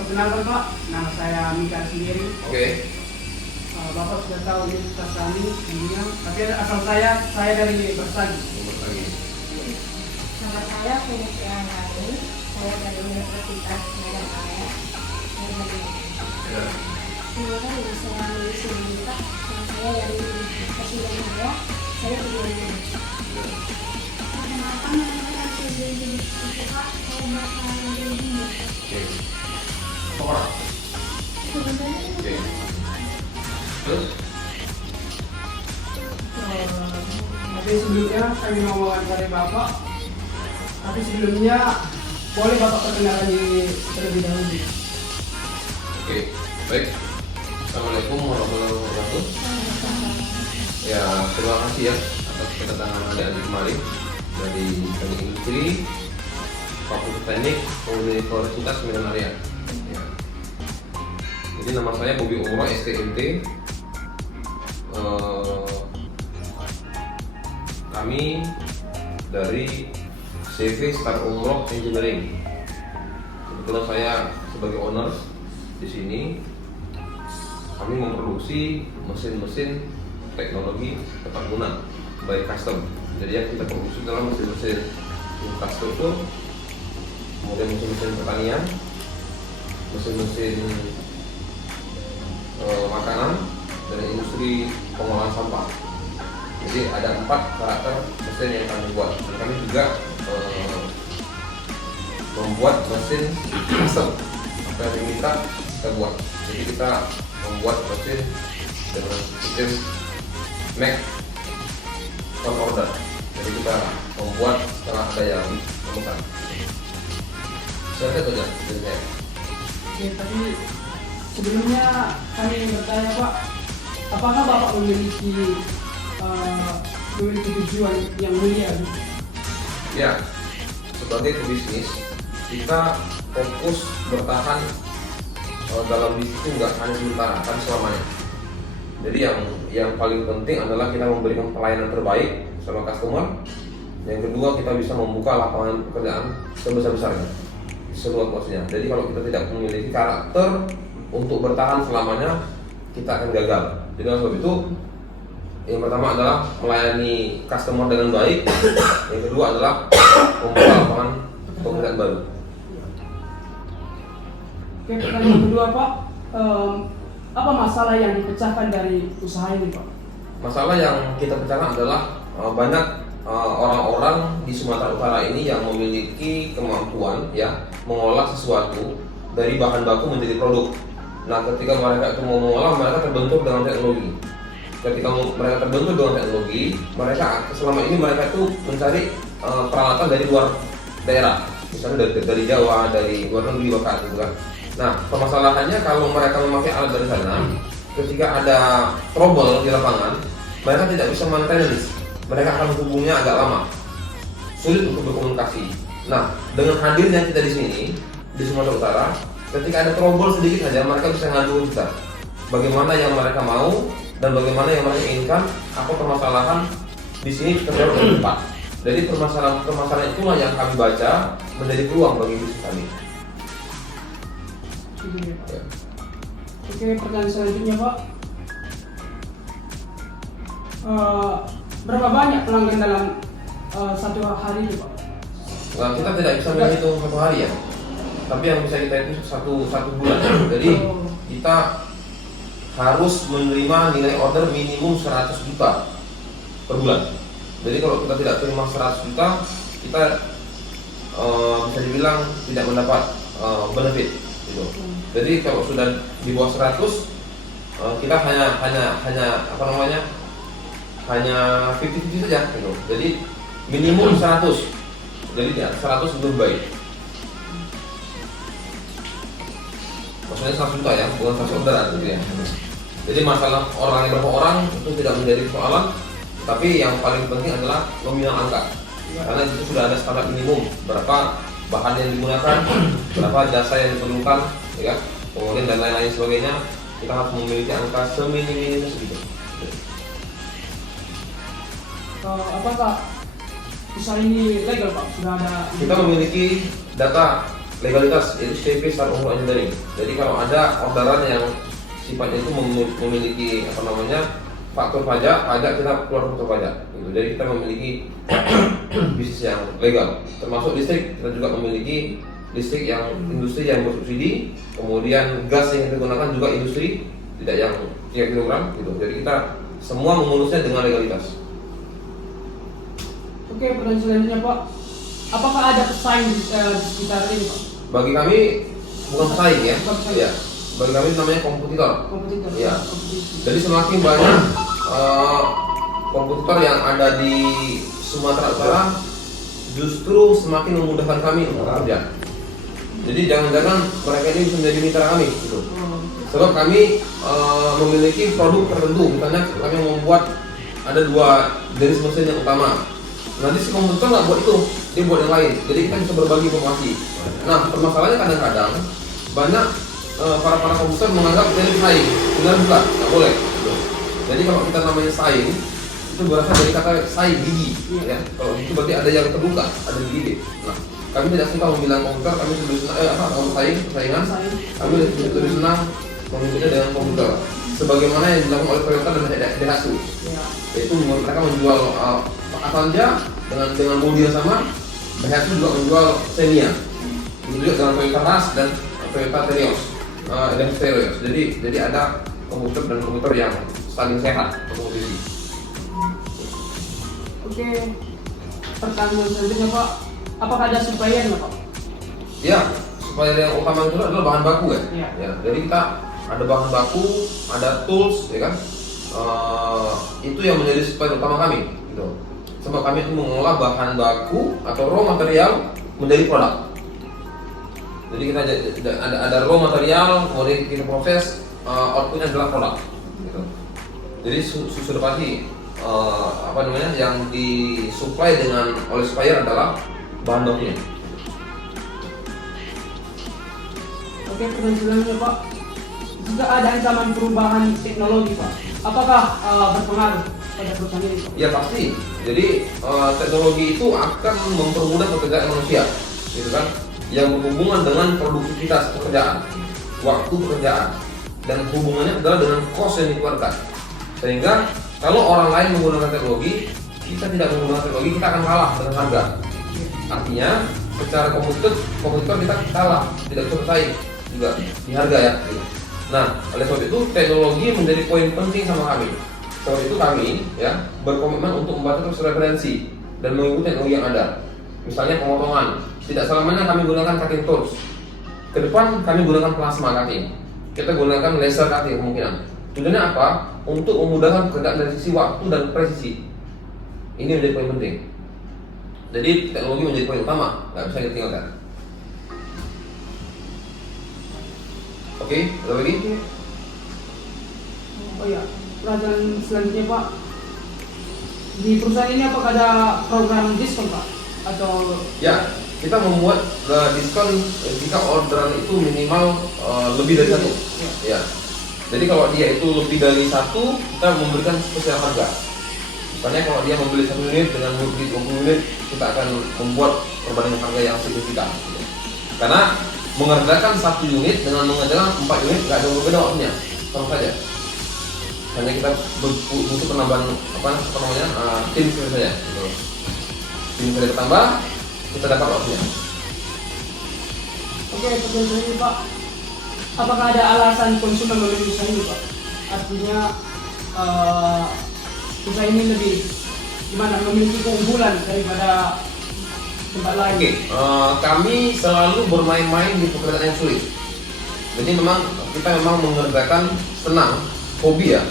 Perkenalkan Pak, nama saya Mika sendiri. Oke. Bapak sudah tahu universitas kami dulunya, tapi asal saya dari Bersagi. Lagi. Nama saya Felicia Nani, saya dari Universitas Medan Raya. Ya. Kemudian saya Lucy Minta, saya dari Universitas Medan Raya. Saya dari Perkenalkan nama saya Felicia Nani, saya berasal dari Oke. Orang. Oke. Terus? Tapi sebelumnya kami mau wawancara Bapak. Tapi sebelumnya boleh Bapak perkenalkan diri terlebih dahulu. Oke. Baik. Assalamualaikum warahmatullahi wabarakatuh. Ya, terima kasih ya atas kedatangan adik-adik kemarin dari Teknik Industri, Fakultas Teknik, Universitas Medan Raya. Ya. Jadi nama saya Bobi Umroh STMT. Kami dari CV Star Umroh Engineering. Kebetulan saya sebagai owner di sini. Kami memproduksi mesin-mesin teknologi tepat guna, baik custom. Jadi yang kita produksi dalam mesin-mesin infrastruktur, kemudian mesin-mesin pertanian, mesin-mesin makanan, dan industri pengolahan sampah. Jadi ada 4 karakter mesin yang kami buat. Dan kami juga membuat mesin custom. Apa yang diminta kita buat. Jadi kita membuat mesin dengan sistem make on order. Jadi kita membuat setelah ada yang memesan. Saya saja dari saya. Oke, tadi sebelumnya kami ingin bertanya Pak, apakah Bapak memiliki tujuan yang mulia? Ya, sebagai pebisnis kita fokus bertahan dalam bisnis itu nggak hanya sementara, tapi selamanya. Jadi yang paling penting adalah kita memberikan pelayanan terbaik sama customer. Yang kedua, kita bisa membuka lapangan pekerjaan sebesar-besarnya, seluas-luasnya. Jadi kalau kita tidak memiliki karakter untuk bertahan selamanya, kita akan gagal. Jadi oleh sebab itu, yang pertama adalah melayani customer dengan baik. Yang kedua adalah membuka lapangan pekerjaan baru. Oke, pertanyaan kedua Pak, apa masalah yang dipecahkan dari usaha ini Pak? Masalah yang kita pecahkan adalah banyak orang-orang di Sumatera Utara ini yang memiliki kemampuan ya mengolah sesuatu dari bahan baku menjadi produk. Nah, ketika mereka itu mau mengolah, mereka terbentur dengan teknologi. Ketika mereka terbentur dengan teknologi, mereka selama ini mereka itu mencari peralatan dari luar daerah, misalnya dari Jawa, dari luar negeri bahkan gitu kan. Nah, permasalahannya kalau mereka memakai alat dari sana, ketika ada trouble di lapangan, mereka tidak bisa maintenance. Mereka akan hubungnya agak lama, sulit untuk berkomunikasi. Nah, dengan hadirnya kita di sini di Sumatera Utara, ketika ada trouble sedikit saja, mereka bisa ngadu kita. Bagaimana yang mereka mau dan bagaimana yang mereka inginkan, apa permasalahan di sini terjawab dengan cepat. Jadi permasalahan itulah yang kami baca menjadi peluang bagi bisnis kami. Ya. Oke, pertanyaan selanjutnya Pak, berapa banyak pelanggan dalam satu hari itu Pak? Nah, kita tidak bisa menghitung satu hari ya, tapi yang bisa kita hitung satu bulan. Jadi kita harus menerima nilai order minimum 100 juta per bulan. Jadi kalau kita tidak terima 100 juta, kita bisa dibilang tidak mendapat benefit gitu. Jadi kalau sudah di bawah 100, kita hanya apa namanya? Hanya 50-50 saja gitu. Jadi minimum 100. Jadi ya 100 lebih baik. Maksudnya 100 juta ya, bukan 100 orderan gitu ya. Jadi masalah orangnya berapa orang itu tidak menjadi persoalan, tapi yang paling penting adalah nominal angka. Karena itu sudah ada standar minimum berapa bahan yang digunakan, berapa jasa yang diperlukan, ya kan? Kemudian dan lain-lain sebagainya. Kita harus memiliki angka seminim-minimnya segitu. Apakah usaha ini legal Pak? Sudah ada? Kita memiliki data legalitas, yaitu STP Start Unggul Engineering. Jadi kalau ada orderan yang sifatnya itu memiliki apa namanya faktor pajak kita keluar faktor pajak. Gitu. Jadi kita memiliki bisnis yang legal, termasuk listrik. Kita juga memiliki listrik yang industri yang bersubsidi, kemudian gas yang kita gunakan juga industri, tidak yang 3 kg gitu. Jadi kita semua mengurusnya dengan legalitas. Oke, pertanyaan selanjutnya Pak, apakah ada pesaing di sekitar ini Pak? Bagi kami bukan pesaing ya, Bukan pesaing. ya. Bagi kami namanya kompetitor. Kompetitor. Ya. Kompetisi. Jadi semakin banyak kompetitor yang ada di Sumatera Utara, justru semakin memudahkan kami untuk bekerja. Jadi jangan-jangan mereka ini bisa menjadi mitra kami, gitu. Sebab kami memiliki produk tertentu, misalnya kami membuat ada 2 jenis mesin yang utama. Nanti si kompetitor nggak buat itu, dia buat yang lain. Jadi kita bisa berbagi informasi. Nah, permasalahannya kadang-kadang banyak para kompetitor menganggap ini saing. Benar bukan? Nggak boleh. Gitu. Jadi kalau kita namanya saing, itu berasal dari kata saing gigi. Ya. Kalau itu berarti ada yang terbuka, ada gigi. Nah, kami tidak suka membilang komputer, kami lebih senang persaingan. Kami lebih senang mengikutnya dengan komputer. Sebagaimana yang dilakukan oleh Toyota dan Daihatsu. Ya. Yaitu mereka menjual Avanza dengan bodi yang sama. Daihatsu juga menjual Xenia. Begitu juga dengan Toyota Rush dan Toyota Terios dan Terios. Jadi ada komputer dan komputer yang saling sehat berkompetisi. Oke, pertanyaan selanjutnya Pak, apakah ada supplier nggak Pak? Ya, supplier yang utama itu adalah bahan baku ya. Iya. Ya, jadi kita ada bahan baku, ada tools, ya kan? Itu yang menjadi supplier utama kami, gitu. Sebab kami itu mengolah bahan baku atau raw material menjadi produk. Jadi kita ada raw material, kemudian kita proses, outputnya adalah produk. Gitu. Jadi sudah pasti apa namanya yang disuplai oleh supplier adalah bahan bakunya. Oke, pertanyaan selanjutnya Pak, jika ada ancaman perubahan teknologi Pak, apakah berpengaruh pada perusahaan ini Pak? Ya pasti. Jadi teknologi itu akan mempermudah pekerjaan manusia, gitu kan? Yang berhubungan dengan produktivitas pekerjaan, waktu pekerjaan, dan hubungannya adalah dengan cost yang dikeluarkan. Sehingga kalau orang lain menggunakan teknologi, kita tidak menggunakan teknologi, kita akan kalah dengan harga. Artinya, secara kompetitor kita kalah, tidak bisa bersaing juga di harga ya. Gitu. Nah, oleh sebab itu teknologi menjadi poin penting sama kami. Sebab itu kami ya berkomitmen untuk membuat terus referensi dan mengikuti teknologi yang ada. Misalnya pemotongan, tidak selamanya kami gunakan cutting tools. Ke depan kami gunakan plasma cutting. Kita gunakan laser cutting kemungkinan. Tujuannya apa? Untuk memudahkan pekerjaan dari sisi waktu dan presisi. Ini menjadi poin penting. Jadi teknologi menjadi poin utama, nggak bisa kita tinggalkan. Oke, ada lagi? Oh ya, pertanyaan selanjutnya Pak, di perusahaan ini apakah ada program diskon Pak? Atau Ya, kita membuat diskon jika orderan itu minimal lebih dari 1. Ya. Jadi kalau dia itu lebih dari 1, kita memberikan spesial harga. Misalnya kalau dia membeli 1 unit dengan membeli 20 unit, kita akan membuat perbandingan harga yang signifikan. Karena mengerjakan 1 unit dengan mengerjakan 4 unit nggak jauh berbeda waktunya, sama saja. Hanya kita butuh penambahan tim saja. Gitu. Tim saja bertambah, kita dapat waktunya. oke, pertanyaan selanjutnya Pak, apakah ada alasan konsumen memilih usaha ini Pak? Artinya usaha ini lebih gimana, memiliki keunggulan daripada tempat lain? Oke, kami selalu bermain-main di pekerjaan yang sulit. Jadi kita memang mengerjakan senang, hobi ya,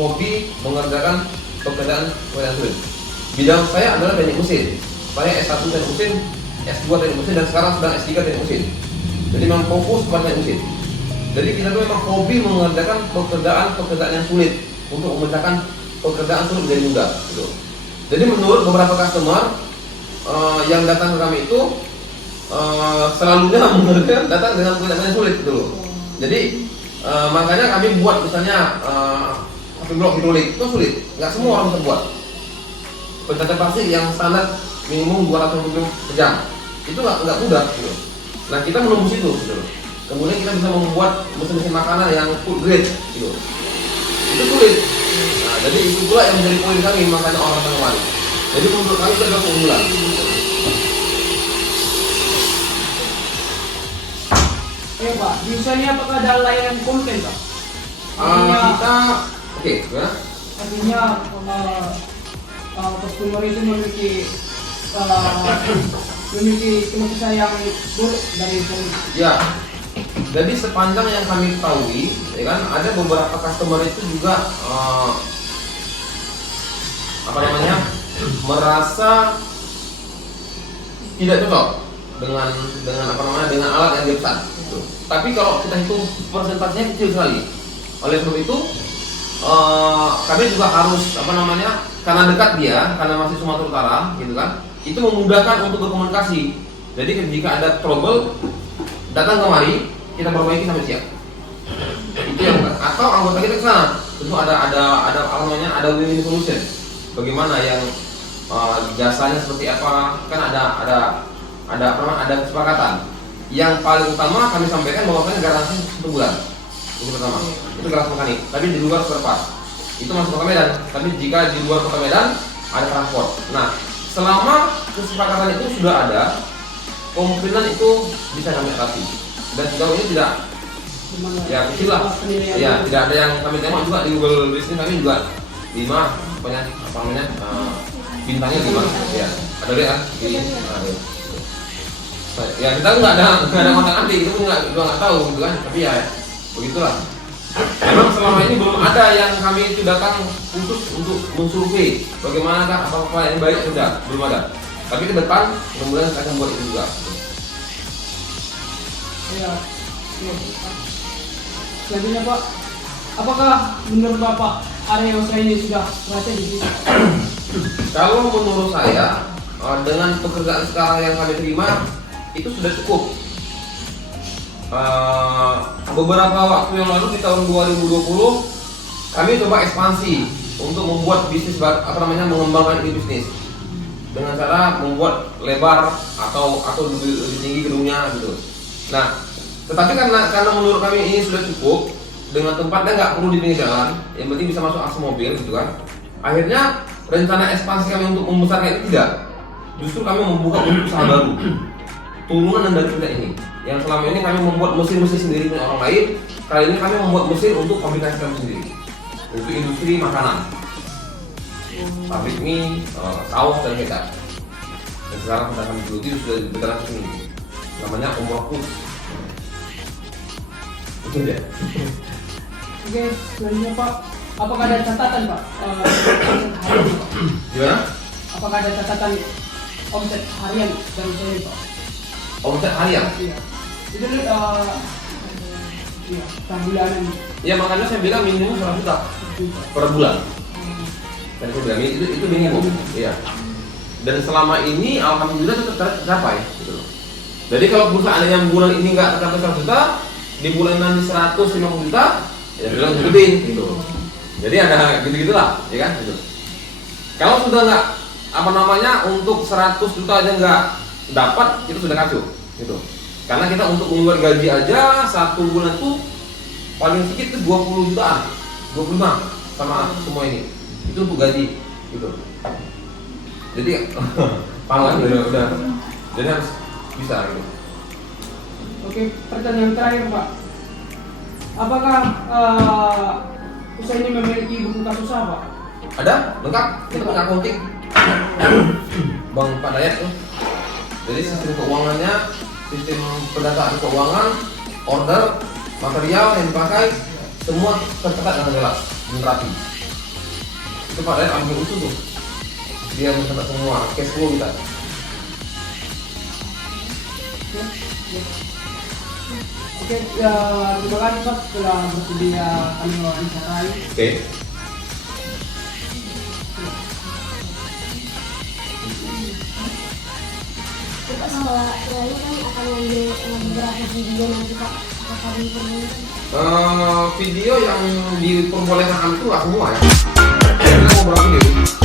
hobi mengerjakan pekerjaan sulit. Bidang saya adalah teknik mesin. Saya S1 teknik mesin, S2 teknik mesin, dan sekarang sedang S3 teknik mesin. Jadi memang fokus pada teknik mesin. Jadi kita tuh memang hobi mengerjakan pekerjaan yang sulit untuk memecahkan pekerjaan sulit menjadi mudah. Gitu. Jadi menurut beberapa customer yang datang ke kami itu selalunya mengerjakan datang dengan pekerjaan yang sulit gitu. Jadi makanya kami buat misalnya blok hidrolik itu sulit, nggak semua orang bisa buat. Pencetakan plastik yang standar minimum 250 per jam itu nggak mudah gitu. Nah kita menembus itu gitu. Kemudian kita bisa membuat mesin-mesin makanan yang food grade gitu. Itu sulit. Nah jadi itu pula yang menjadi poin kami, makanya orang kemarin. Jadi menurut kami itu adalah keunggulan. Pak, di usaha ini apakah ada layanan konten Pak? Artinya, Kita oke, ya. artinya customer itu memiliki keluh kesah yang buruk dari produk. Ya. Jadi sepanjang yang kami ketahui, ya kan, ada beberapa customer itu juga merasa tidak cocok dengan alat yang dia pesan. Gitu. Tapi kalau kita hitung persentasenya kecil sekali. Oleh sebab itu kami juga harus karena dekat dia, karena masih Sumatera Utara, gitu kan, itu memudahkan untuk berkomunikasi. Jadi jika ada trouble, datang kemari, kita perbaiki sampai siap. Itu yang atau anggota kita ke sana, tentu ada win-win solution. Bagaimana yang jasanya seperti apa, kan ada kesepakatan. Yang paling utama kami sampaikan bahwa garansi 1 bulan. Itu pertama. Itu garansi mekanik. Tapi di luar spare itu masuk Kota Medan. Tapi jika di luar Kota Medan ada transport. Nah, selama kesepakatan itu sudah ada, komplainan itu bisa kami atasi. Dan sejauh ini tidak, ya kecil lah. Ya tidak ada yang kami tengok juga di Google Business kami juga 5 bintangnya 5 ya ada lihat kan ya kita nggak ada kontak anti itu nggak tahu gitu kan, tapi ya begitulah. Memang selama ini belum ada yang kami itu datang khusus untuk mensurvei bagaimanakah apa yang baik, sudah belum ada, tapi ke depan mudah-mudahan kita akan buat itu juga. Ya. Selanjutnya Pak, apakah menurut Bapak area usaha ini sudah strategis? Kalau menurut saya dengan pekerjaan sekarang yang kami terima itu sudah cukup. Beberapa waktu yang lalu di tahun 2020 kami coba ekspansi untuk membuat bisnis mengembangkan ini bisnis dengan cara membuat lebar atau lebih tinggi gedungnya gitu. Nah, tetapi karena menurut kami ini sudah cukup dengan tempatnya nggak perlu di pinggir jalan, yang penting bisa masuk akses mobil gitu kan. Akhirnya rencana ekspansi kami untuk membesarkan itu tidak. Justru kami membuka unit usaha baru. Turunan dari kita ini. Yang selama ini kami membuat mesin-mesin sendiri punya orang lain, kali ini kami membuat mesin untuk aplikasi kami sendiri. Untuk industri makanan. Pabrik mie, saus dan kecap. Dan sekarang sedang kami geluti sudah berjalan ke sini. Namanya Umroh Food. Itu dia. Oke, selanjutnya Pak, apakah ada catatan Pak? Gimana? Apakah ada catatan omset harian dari usaha ini Pak? Omset harian? Iya. Itu bulanan. Ya makanya saya bilang minimum 100 juta per bulan. Tadi saya bilang itu minimum. Iya. Dan selama ini alhamdulillah tetap tercapai. Gitu. Jadi kalau perusahaan yang bulan ini nggak tercapai 100 juta, di bulan nanti 150 juta, ya bilang gede gitu. Jadi ada gitu-gitulah, ya kan? Gitu. Kalau sudah nggak untuk 100 juta aja nggak dapat, itu sudah kacau, gitu. Karena kita untuk membuat gaji aja 1 bulan tuh paling sedikit tuh 20 jutaan, 25 sama semua ini. Itu untuk gaji, gitu. Jadi panggilan udah, jadi harus bisa gitu. Oke, pertanyaan terakhir Pak. Apakah usaha ini memiliki buku kas usaha Pak? Ada, lengkap. Kita punya accounting. Bang Pak Dayat tuh. Jadi sistem keuangannya, sistem pendataan keuangan, order, material yang dipakai, semua tercatat dengan jelas dan rapi. Itu Pak Dayat ambil utuh tuh. Dia mencatat semua cash flow kita. Oke, terima kasih Pak telah bersedia kami wawancarai. Oke. Bapak setelah ini kan akan ngambil beberapa video nanti Pak, apakah diperbolehkan? Video yang diperbolehkan itu nggak semua ya. Kita mau berapa video?